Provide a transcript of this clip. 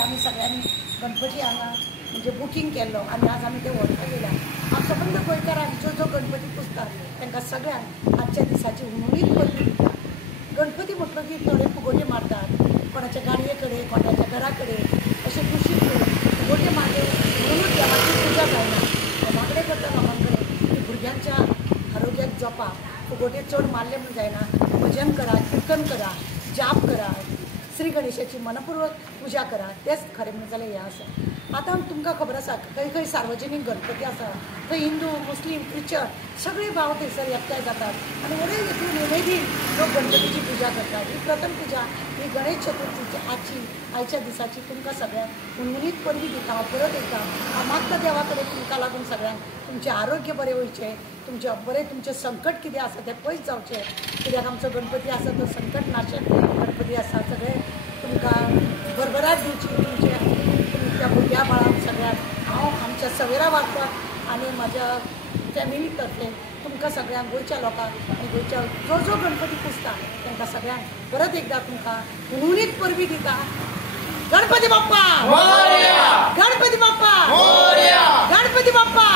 आम्ही सगळ्यांनी गणपती हांगा म्हणजे बुकींग केल्लो आनी आज आमी ते व्हरपाक गेल्या. हांव सबंद गोंयकारांक जो गणपती पुजता तांकां सगळ्यांक आजच्या दिसाची उणीत परबी दिता. गणपती म्हटलो की थोडे फुगोटे मारतात, कोणाच्या गाडये कडेन कोणाच्या घरा कडेन अशे कुशीक फुगोटे मारले म्हणूनच देवाची पुजा जायना. घोमाकडे करता लोकां कडेन की भुरग्यांच्या आरोग्याक जपाक फुगोटे चड मारले म्हूण जायना. भजन करा, कीर्तन करा, जाप करा, श्री गणेशाची मनपूर्वक पूजा करा, तेच खरें म्हणून जाल्यार हें आसा. आतां तुमकां खबर आसा खंय खंय सार्वजनीक गणपती आसा थंय हिंदू मुस्लीम ख्रिश्चन सगळे भाव थंयसर एकठांय जातात आनी व्हडे हितून उमेदीन लोक गणपतीची पूजा करतात. ही प्रथम पूजा ही गणेश चतुर्थीची आयच्या दिसाची तुमकां सगळ्यांक उणीत परबी दिता. हांव परत येता, हांव मागता देवा कडेन तुमकां लागून सगळ्यांक तुमचें आरोग्य बरें वयचें, तुमचें संकट कितें आसा तें पयस जावचें. कित्याक आमचो गणपती आसा तो संकट नाशक गणपती आसा. सगळे तुमकां भरभराट दिवची तुमच्या भुरग्या बाळांक सगळ्यांक. हांव आमच्या सवेरा वाचपाक आनी म्हाज्या फॅमिली तर्फे तुमकां सगळ्यांक गोंयच्या लोकांक आनी गोंयच्या जो गणपती पुजता तांकां सगळ्यांक परत एकदां तुमकां उणीत परबी दिता. गणपती बाप्पा, गणपती बाप्पा, गणपती बाप्पा.